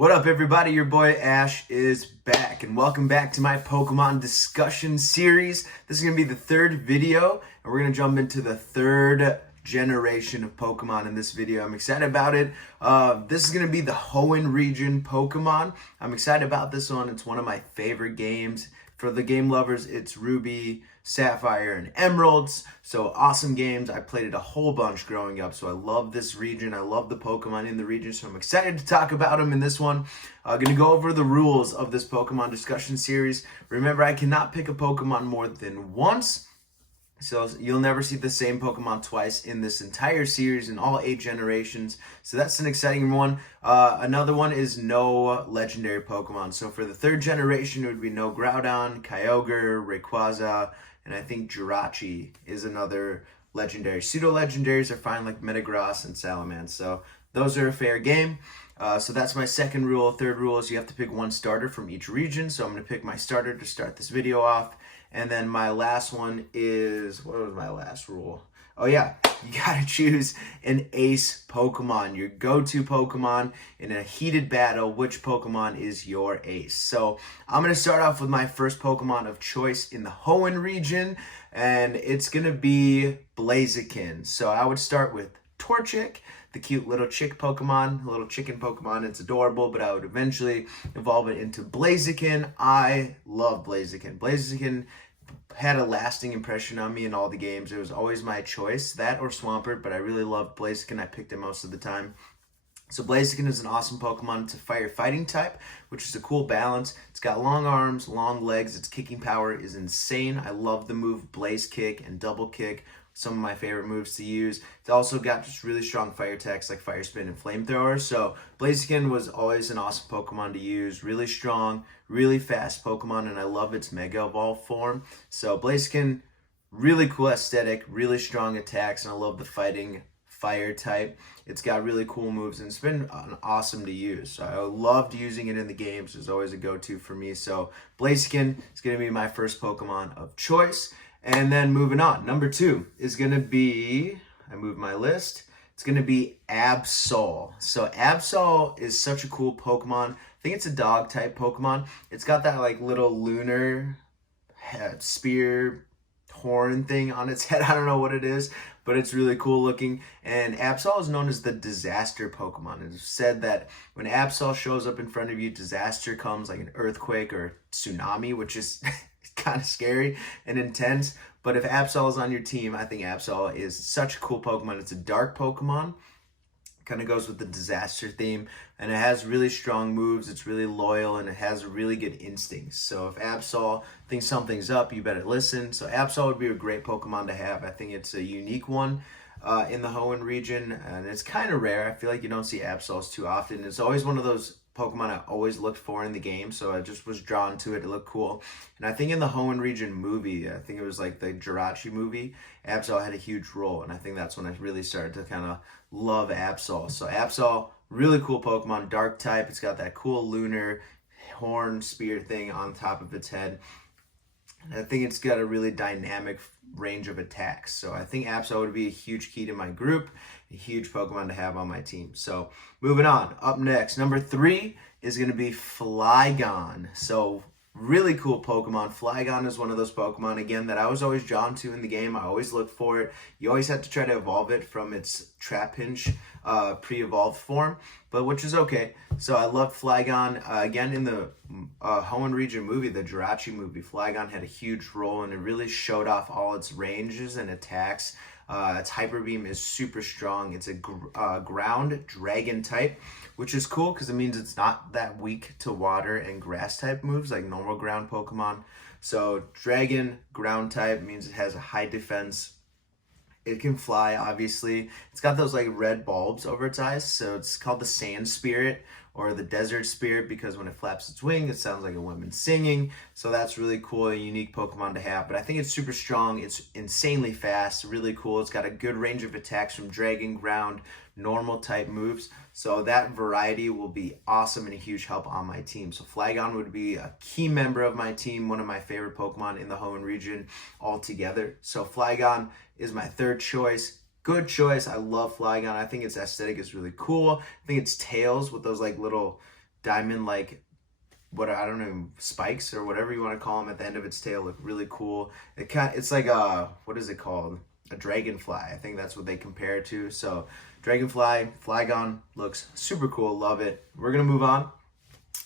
What up, everybody? Your boy Ash is back, and welcome back to my Pokemon discussion series. This is going to be the third video, and we're going to jump into the third generation of Pokemon in this video. I'm excited about it. This is going to be the Hoenn region Pokemon. I'm excited about this one. It's one of my favorite games. For the game lovers, it's Ruby, Sapphire, and Emeralds. So awesome games. I played it a whole bunch growing up, so I love this region. I love the Pokemon in the region, so I'm excited to talk about them in this one. I'm going to go over the rules of this Pokemon discussion series. Remember, I cannot pick a Pokemon more than once. So you'll never see the same Pokemon twice in this entire series in all 8 generations. So that's an exciting one. Another one is no legendary Pokemon. So for the 3rd generation, it would be no Groudon, Kyogre, Rayquaza, and I think Jirachi is another legendary. Pseudo-legendaries are fine, like Metagross and Salamence. So those are a fair game. So that's my second rule. Third rule is you have to pick one starter from each region. So I'm going to pick my starter to start this video off. And then my last one is, what was my last rule? Oh yeah, you gotta choose an ace Pokemon, your go-to Pokemon in a heated battle. Which Pokemon is your ace? So I'm gonna start off with my first Pokemon of choice in the Hoenn region, and it's gonna be Blaziken. So I would start with Torchic, the cute little chick Pokemon, a little chicken Pokemon. It's adorable, but I would eventually evolve it into Blaziken. I love Blaziken. Blaziken had a lasting impression on me in all the games. It was always my choice, that or Swampert, but I really loved Blaziken. I picked it most of the time. So Blaziken is an awesome Pokemon. It's a fire fighting type, which is a cool balance. It's got long arms, long legs. Its kicking power is insane. I love the move Blaze Kick and Double Kick. Some of my favorite moves to use. It's also got just really strong fire attacks like Fire Spin and Flamethrower. So Blaziken was always an awesome Pokemon to use. Really strong, really fast Pokemon, and I love its Mega Evolve form. So Blaziken, really cool aesthetic, really strong attacks, and I love the fighting fire type. It's got really cool moves, and it's been awesome to use. So I loved using it in the games. It's always a go-to for me. So Blaziken is going to be my first Pokemon of choice. And then moving on, number 2 is going to be, I moved my list, it's going to be Absol. So Absol is such a cool Pokemon. I think it's a dog type Pokemon. It's got that like little lunar spear horn thing on its head. I don't know what it is, but it's really cool looking. And Absol is known as the disaster Pokemon. It's said that when Absol shows up in front of you, disaster comes, like an earthquake or tsunami, which is kind of scary and intense. But if Absol is on your team, I think Absol is such a cool Pokemon. It's a dark Pokemon. Kind of goes with the disaster theme, and it has really strong moves. It's really loyal, and it has really good instincts. So if Absol thinks something's up, you better listen. So Absol would be a great Pokemon to have. I think it's a unique one in the Hoenn region, and it's kind of rare. I feel like you don't see Absols too often. It's always one of those Pokemon I always looked for in the game, so I just was drawn to it. It looked cool. And I think in the Hoenn region movie, I think it was like the Jirachi movie, Absol had a huge role, and I think that's when I really started to kind of love Absol. So Absol, really cool Pokemon, dark type. It's got that cool lunar horn spear thing on top of its head. And I think it's got a really dynamic range of attacks. So I think Absol would be a huge key to my group, a huge Pokemon to have on my team. So moving on, up next, number 3 is going to be Flygon. So really cool Pokemon. Flygon is one of those Pokemon, again, that I was always drawn to in the game. I always looked for it. You always have to try to evolve it from its Trapinch pre-evolved form, but which is okay. So I loved Flygon. Again, in the Hoenn region movie, the Jirachi movie, Flygon had a huge role, and it really showed off all its ranges and attacks. Its Hyper Beam is super strong. It's a ground dragon type, which is cool because it means it's not that weak to water and grass type moves like normal ground Pokemon. So dragon ground type means it has a high defense. It can fly, obviously. It's got those like red bulbs over its eyes, so it's called the Sand Spirit or the Desert Spirit because when it flaps its wing, it sounds like a woman singing. So that's really cool, a unique Pokemon to have. But I think it's super strong. It's insanely fast, really cool. It's got a good range of attacks from dragon, ground, normal type moves. So that variety will be awesome and a huge help on my team. So Flygon would be a key member of my team, one of my favorite Pokemon in the Hoenn region altogether. So Flygon is my 3rd choice. Good choice. I love Flygon. I think its aesthetic is really cool. I think its tails with those like little diamond like I don't know, spikes or whatever you want to call them at the end of its tail look really cool. It's like what is it called? A dragonfly. I think that's what they compare it to. So dragonfly, Flygon looks super cool. Love it. We're gonna move on.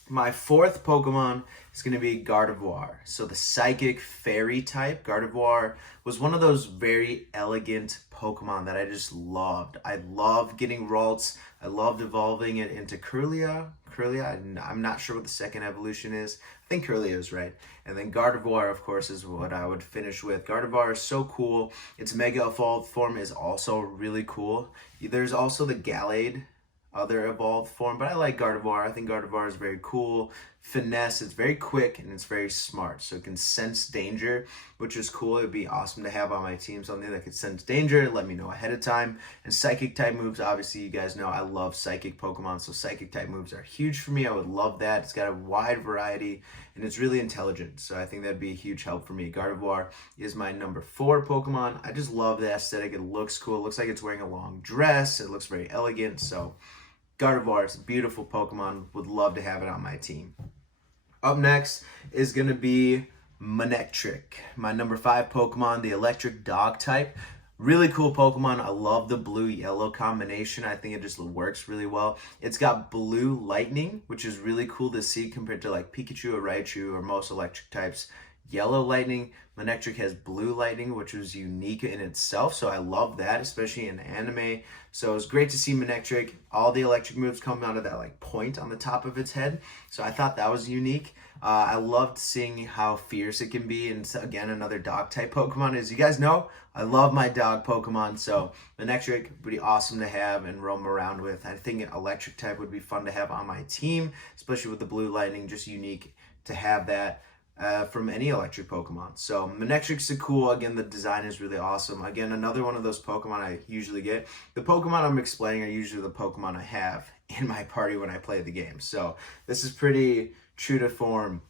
My fourth Pokemon is going to be Gardevoir. So the psychic fairy type, Gardevoir, was one of those very elegant Pokemon that I just loved. I loved getting Ralts. I loved evolving it into Kirlia. I'm not sure what the second evolution is. I think Kirlia is right. And then Gardevoir, of course, is what I would finish with. Gardevoir is so cool. Its Mega Evolved form is also really cool. There's also the Gallade, other evolved form, but I like Gardevoir. I think Gardevoir is very cool. Finesse, it's very quick and it's very smart, so it can sense danger, which is cool. It would be awesome to have on my team something that could sense danger, let me know ahead of time. And psychic type moves, obviously you guys know I love psychic Pokemon, so psychic type moves are huge for me. I would love that. It's got a wide variety and it's really intelligent, so I think that'd be a huge help for me. Gardevoir is my number 4 Pokemon. I just love the aesthetic. It looks cool. It looks like it's wearing a long dress. It looks very elegant, so Gardevoir is a beautiful Pokemon. Would love to have it on my team. Up next is going to be Manectric, my number 5 Pokemon, the electric dog type. Really cool Pokemon. I love the blue-yellow combination. I think it just works really well. It's got blue lightning, which is really cool to see compared to like Pikachu or Raichu or most electric types. Yellow lightning. Manectric has blue lightning, which was unique in itself, so I love that, especially in anime. So it was great to see Manectric. All the electric moves come out of that like point on the top of its head, so I thought that was unique. I loved seeing how fierce it can be, and so, again, another dog type Pokemon. As you guys know, I love my dog Pokemon, so Manectric would be awesome to have and roam around with. I think an electric type would be fun to have on my team, especially with the blue lightning, just unique to have that. From any electric Pokemon. So Manectric's cool. Again, the design is really awesome. Again, another one of those Pokemon I usually get. The Pokemon I'm explaining are usually the Pokemon I have in my party when I play the game. So this is pretty true to form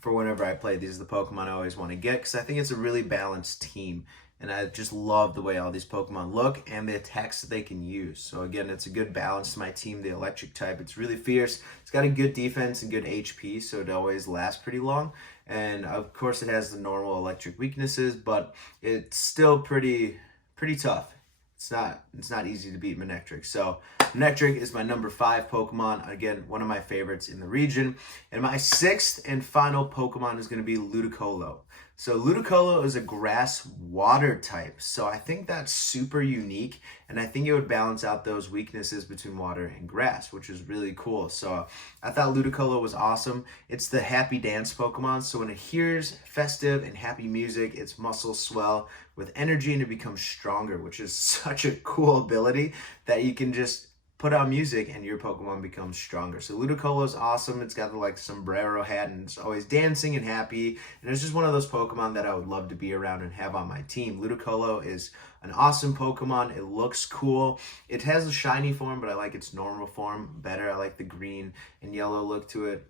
for whenever I play. These are the Pokemon I always want to get because I think it's a really balanced team. And I just love the way all these Pokemon look and the attacks that they can use. So again, it's a good balance to my team, the electric type. It's really fierce. It's got a good defense and good HP, so it always lasts pretty long. And of course, it has the normal electric weaknesses, but it's still pretty tough. It's not easy to beat Manectric. So Manectric is my number 5 Pokemon. Again, one of my favorites in the region. And my 6th and final Pokemon is going to be Ludicolo. So Ludicolo is a grass water type. So I think that's super unique. And I think it would balance out those weaknesses between water and grass, which is really cool. So I thought Ludicolo was awesome. It's the happy dance Pokemon. So when it hears festive and happy music, its muscles swell with energy and it becomes stronger, which is such a cool ability that you can just put on music and your Pokemon becomes stronger. So Ludicolo is awesome. It's got the like sombrero hat and it's always dancing and happy. And it's just one of those Pokemon that I would love to be around and have on my team. Ludicolo is an awesome Pokemon. It looks cool. It has a shiny form, but I like its normal form better. I like the green and yellow look to it.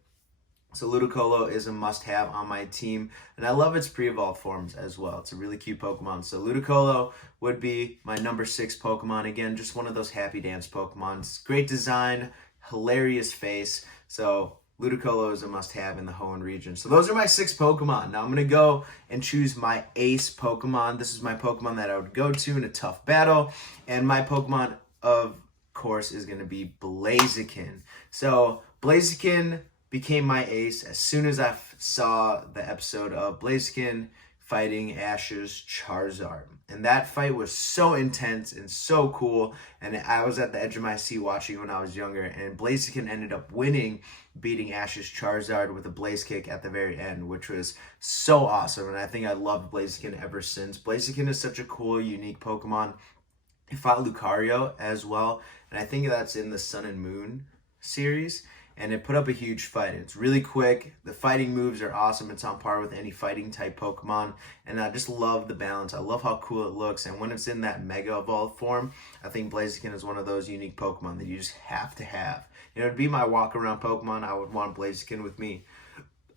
So Ludicolo is a must-have on my team, and I love its pre-evolved forms as well. It's a really cute Pokemon. So Ludicolo would be my number 6 Pokemon. Again, just one of those happy dance Pokemons. Great design, hilarious face. So Ludicolo is a must-have in the Hoenn region. So those are my 6 Pokemon. Now I'm going to go and choose my ace Pokemon. This is my Pokemon that I would go to in a tough battle, and my Pokemon, of course, is going to be Blaziken. So Blaziken became my ace as soon as I saw the episode of Blaziken fighting Ash's Charizard. And that fight was so intense and so cool. And I was at the edge of my seat watching when I was younger. And Blaziken ended up winning, beating Ash's Charizard with a Blaze Kick at the very end, which was so awesome. And I think I loved Blaziken ever since. Blaziken is such a cool, unique Pokemon. He fought Lucario as well. And I think that's in the Sun and Moon series. And it put up a huge fight. It's really quick. The fighting moves are awesome. It's on par with any fighting type Pokemon. And I just love the balance. I love how cool it looks. And when it's in that Mega Evolved form, I think Blaziken is one of those unique Pokemon that you just have to have. You know, it'd be my walk-around Pokemon. I would want Blaziken with me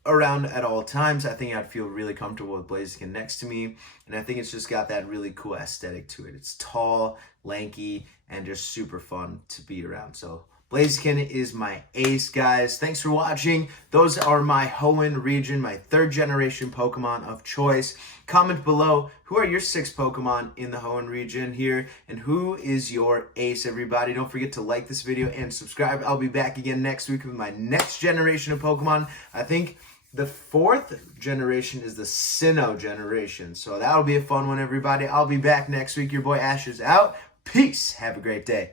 around at all times. I think I'd feel really comfortable with Blaziken next to me. And I think it's just got that really cool aesthetic to it. It's tall, lanky, and just super fun to be around. So Blaziken is my ace, guys. Thanks for watching. Those are my Hoenn region, my 3rd generation Pokemon of choice. Comment below, who are your 6 Pokemon in the Hoenn region here, and who is your ace, everybody. Don't forget to like this video and subscribe. I'll be back again next week with my next generation of Pokemon. I think the 4th generation is the Sinnoh generation, so that'll be a fun one, everybody. I'll be back next week. Your boy Ash is out. Peace. Have a great day.